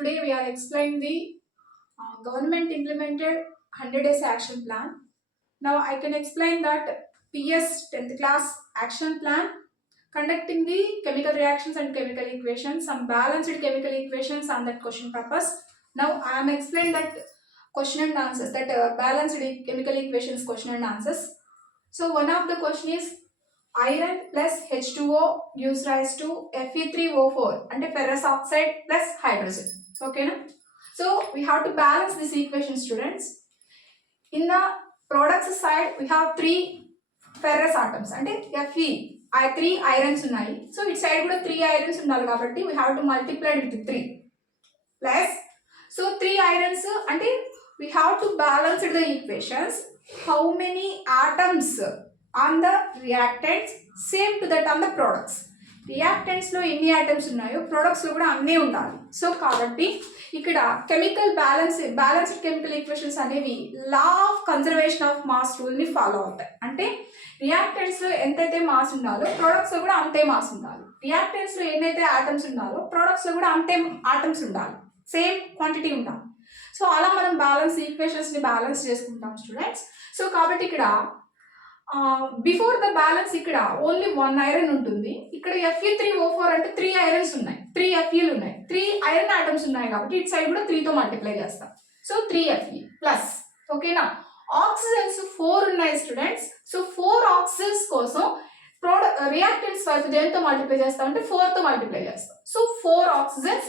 Today we are explaining the government implemented 100 days action plan. Now I can explain that PS 10th class action plan conducting the chemical reactions and chemical equations, some balanced chemical equations on that question purpose. Now I am explaining that question and answers, that balanced chemical equations question and answers. So one of the question is iron plus H2O gives rise to Fe3O4 and ferrous oxide plus hydrogen. Okay, no? So we have to balance this equation, students. In the products side, we have 3 ferrous atoms and Fe. 3 irons unnai. So its side kuda 3 irons unnali kabatti we have to multiply it with 3 plus. So 3 irons and we have to balance the equations. How many atoms on the reactants same to that on the products. Reactants లో ఎన్ని items ఉన్నాయో products లో కూడా అన్నీ ఉండాలి. So కాబట్టి ఇక్కడ chemical balanced chemical equations అనేవి law of conservation of mass rule ని ఫాలో అవుతాయి. అంటే రియాక్టెంట్స్ లో ఎంతైతే మాస్ ఉండాలో ప్రొడక్ట్స్ లో కూడా అంతే మాస్ ఉండాలి. రియాక్టెంట్స్ లో ఎన్నైతే ఆటమ్స్ ఉండాలో ప్రొడక్ట్స్ లో కూడా అంతే ఆటమ్స్ ఉండాలి, సేమ్ క్వాంటిటీ ఉండాలి. సో అలా మనం బ్యాలెన్స్ ఈక్వేషన్స్ ని బ్యాలెన్స్ చేసుకుంటాం స్టూడెంట్స్. సో కాబట్టి ఇక్కడ బిఫోర్ ద బ్యాలెన్స్ ఇక్కడ ఓన్లీ 1 ఐరన్ ఉంటుంది. ఇక్కడ Fe3O4 అంటే 3 ఐరన్స్ ఉన్నాయి, 3 Feలు ఉన్నాయి, 3 ఐరన్ ఆటమ్స్ ఉన్నాయి కాబట్టి ఇటు సైడ్ కూడా 3తో మల్టిప్లై చేస్తాం. So 3 Fe plus. ఓకేనా, ఆక్సిజన్స్ 4 ఉన్నాయి స్టూడెంట్స్. సో 4 ఆక్సిజన్స్ కోసం రియాక్టెంట్స్ వైపు దేంతో మల్టిప్లై చేస్తాం అంటే 4తో మల్టిప్లై చేస్తాం. So 4 oxygens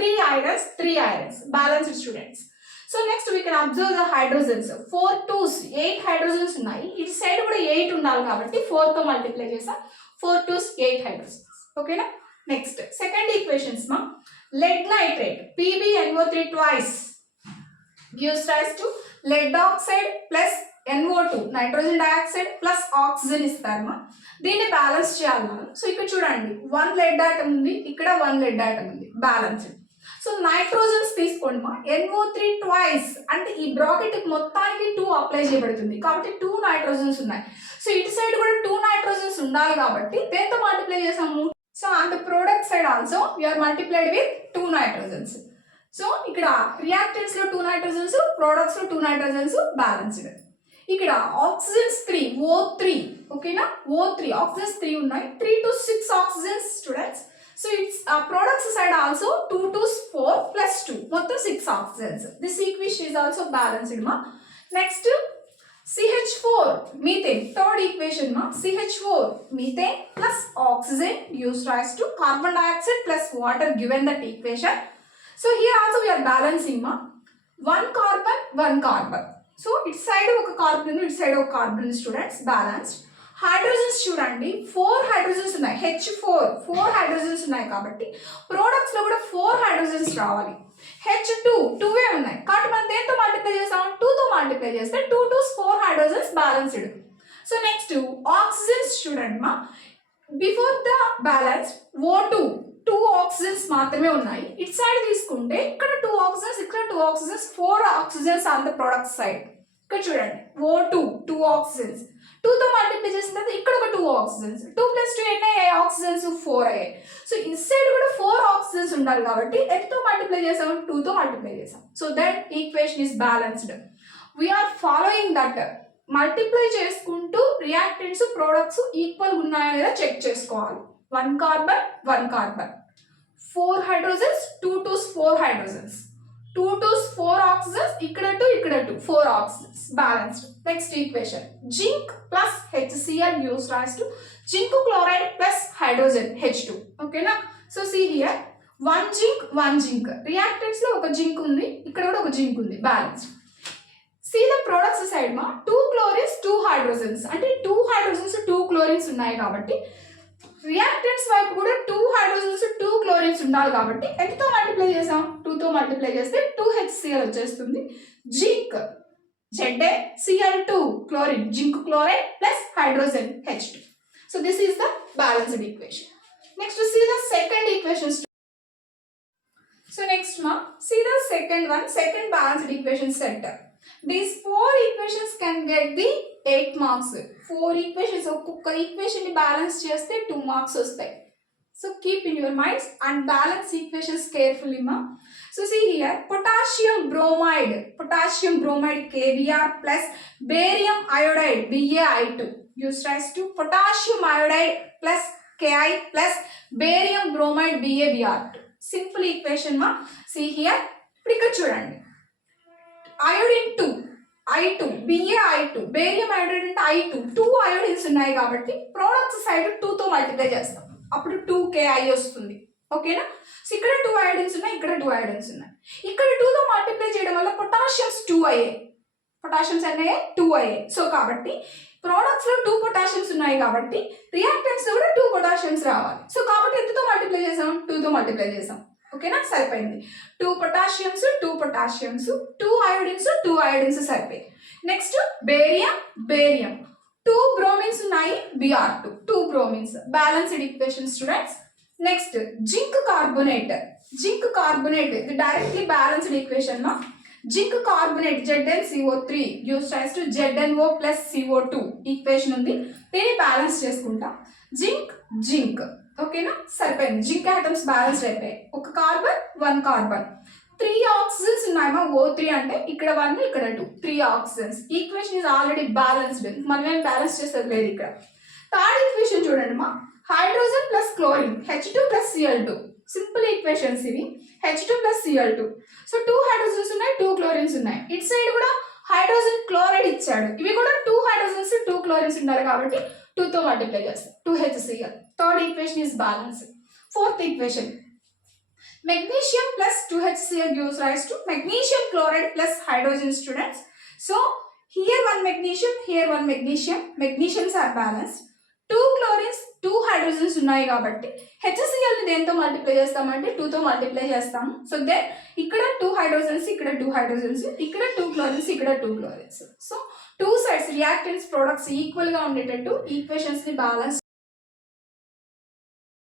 3 irons balanced students. So next we can observe the hydrogens. 4 2s 8 hydrogens ఉన్నాయి. ఇటు సైడ్ కూడా 8 ఉండాలి కాబట్టి 4 తో మల్టిప్లై చేసాం. 4 2s 8 hydrogens. ఓకేనా. నెక్స్ట్ సెకండ్ ఈక్వేషన్స్ మా lead nitrate PbNO3 twice gives rise to lead oxide plus NO2 nitrogen dioxide plus oxygen ఇస్తారమ్మా. దీన్ని బ్యాలెన్స్ చేయాలి మనం. సో ఇక్కడ చూడండి 1 lead atom ఉంది, ఇక్కడ 1 lead atom ఉంది, బ్యాలెన్స్డ్. సో నైట్రోజన్స్ తీసుకోండి మా. NO3 ట్వైస్ అంటే ఈ బ్రాకెట్ మొత్తానికి 2 అప్లై చేయబడుతుంది కాబట్టి 2 నైట్రోజన్స్ ఉన్నాయి. సో ఇటు సైడ్ కూడా 2 నైట్రోజన్స్ ఉండాలి కాబట్టి దేంతో మల్టిప్లై చేసాము. So on the product side also we are multiplied with 2 nitrogens. So ఇక్కడ రియాక్టెంట్స్ లో 2 నైట్రోజన్స్, ప్రొడక్ట్స్ లో 2 నైట్రోజన్స్ బ్యాలెన్స్డ్. ఇక్కడ ఆక్సిజన్స్ 3 O3. ఓకేనా, O3 ఆక్సిజన్స్ 3 ఉన్నాయి, 3 to 6 oxygens students. So its products side also 2 to 4 plus 2 మొత్తం 6 oxygens. This equation is also balanced ma. Next CH4 methane, third equation ma. CH4 methane plus oxygen gives rise to carbon dioxide plus water given that equation. So here also we are balancing ma. 1 carbon. So its side oka carbon its side oka carbon students balanced. Hydrogens చూడండి 4 hydrogens ఉన్నాయి, H4 hydrogens ఉన్నాయి కాబట్టి products లో కూడా 4 hydrogens రావాలి. H2 2 ఉన్నాయి కాబట్టి మనం దేంతో మల్టిప్లై చేస్తాం 2 తో మల్టిప్లై చేస్తే 2 to 4 hydrogens balanced. So next oxygens చూడండి మా. Before the balance O2 2 oxygens మాత్రమే ఉన్నాయి. ఇటు సైడ్ తీసుకుంటే ఇక్కడ 2 ఆక్సిజన్స్, ఇక్కడ 2 oxygens, 4 oxygens on the product side. ఇక్కడ చూడండి O2 2 ఆక్సిజన్స్, 2 తో మల్టిప్లై చేసిన తర్వాత ఇక్కడ ఒక 2 ఆక్సిజన్స్, 2 + 2 ఎన్ని అయ్యాయి ఆక్సిజన్స్ 4 అయ్యాయి. సో ఈ సైడ్ కూడా 4 ఆక్సిజన్స్ ఉండాలి కాబట్టి ఎంతో మల్టిప్లై చేసాం 2 తో మల్టిప్లై చేసాం. So that equation is balanced. We are following that. Multiply చేసుకుంటూ రియాక్టెంట్స్ ప్రొడక్ట్స్ ఈక్వల్ ఉన్నాయా లేదా చెక్ చేసుకోవాలి. 1 carbon 4 hydrogens, 2 to 4 hydrogens, 2 to 4 oxygens, ఇక్కడ 2 4 oxygens balanced. Next equation zinc plus HCl gives rise to zinc chloride plus hydrogen H2. okay na. So see here 1 zinc reactants లో ఒక zinc ఉంది, ఇక్కడ కూడా ఒక జింక్ ఉంది, balanced. See the products side ma 2 chlorines 2 hydrogens అంటే 2 hydrogens 2 chlorines ఉన్నాయి కాబట్టి రియాక్టెంట్స్ వైపు కూడా 2 హైడ్రోజన్స్ 2 క్లోరిన్స్ ఉండాలి కాబట్టి ఎంతో మల్టిప్లై చేసాం 2 తో మల్టిప్లై చేస్తే 2HCl వచ్చేస్తుంది. Zinc ZaCl2 chlorine, zinc chloride plus hydrogen H2. So this is the balanced equation. Next see the second equation. So next ma see the second balanced equation set. These 4 equations can get the 8 marks. 4 equations ఒక్కొక్క equation ని balance చేస్తే 2 marks వస్తాయి. So keep in your minds and balance equations carefully, ma. So see here, potassium bromide KBr plus barium iodide BaI2 gives rise to potassium iodide plus Ki plus barium bromide BaBr2. Simple equation, ma. See here, ఇప్పుడు ఇక్కడ చూడండి, iodine 2 I2 BaI2 barium iodide అంటే I2 2 iodines ఉన్నాయి కాబట్టి products side 2 తో multiply చేస్తాం, అప్పుడు 2Ki వస్తుంది. ఓకేనా? సో ఇక్కడ 2 iodines ఉన్నాయి, ఇక్కడ 2 iodines ఉన్నాయి. ఇక్కడ 2 తో మల్టిప్లై చేయడం వల్ల పొటాషియమ్స్ 2 అయ్యాయి, పొటాషియమ్స్ అనేవి 2 అయ్యాయి. సో కాబట్టి ప్రోడక్ట్స్ లో 2 పొటాషియమ్స్ ఉన్నాయి కాబట్టి రియాక్టెంట్స్ లో కూడా 2 పొటాషియమ్స్ రావాలి. సో కాబట్టి ఎంతతో మల్టిప్లై చేసాం? 2 తో మల్టిప్లై చేసాం. ఓకేనా? సరిపోయింది. 2 పొటాషియమ్స్ 2 iodines 2 iodines సరిపోయి. నెక్స్ట్ బేరియం 2 బ్రోమిన్స్ ఉన్నాయి, Br2 2 bromines, balanced equation students. Next zinc carbonate ఇది డైరెక్ట్లీ బ్యాలెన్స్డ్ ఈక్వేషన్ మా. Zinc carbonate ZnCO3 gives rise to ZnO plus CO2 equation ఉంది, దీన్ని బ్యాలెన్స్ చేసుకుంటాం. జింక్ ఓకేనా? సరిపోయింది. జింక్ ఆటమ్స్ బ్యాలెన్స్ అయిపోయాయి, ఒక కార్బన్ 1 కార్బన్, 3 ఆక్సిజన్స్ ఉన్నాయమ్మా. O3 అంటే ఇక్కడ 1 ఇక్కడ 2, 3 oxygens. Equation is already balanced, మనం ఏం బ్యాలెన్స్ చేసేది లేదు ఇక్కడ. థర్డ్ ఈక్వేషన్ చూడండి మా, hydrogen plus chlorine H2 plus Cl2. Simple equations ఇవి, H2 plus Cl2. So 2 hydrogens ఉన్నాయి, 2 క్లోరిన్స్ ఉన్నాయి. ఇటు సైడ్ కూడా హైడ్రోజన్ క్లోరైడ్ ఇచ్చాడు, ఇవి కూడా 2 హైడ్రోజన్స్ 2 క్లోరిన్స్ ఉండాలి కాబట్టి 2 తో మల్టిప్లై చేస్తాం, 2HCl. Third equation is balance. Fourth equation, magnesium plus 2HCl gives rise to magnesium chloride plus hydrogen students. So here one magnesium, here one magnesium, magnesiums are balanced. 2 chlorines 2 hydrogens ఉన్నాయి కాబట్టి HCl ని దేంతో multiply చేస్తామంటే 2 తో multiply చేస్తాము. So then ఇక్కడ 2 hydrogens ఇక్కడ 2 hydrogens, ఇక్కడ 2 chlorines ఇక్కడ 2 chlorines. So 2 sides reactants products equal గా ఉండేటట్టు ఈక్వేషన్స్ ని బ్యాలెన్స్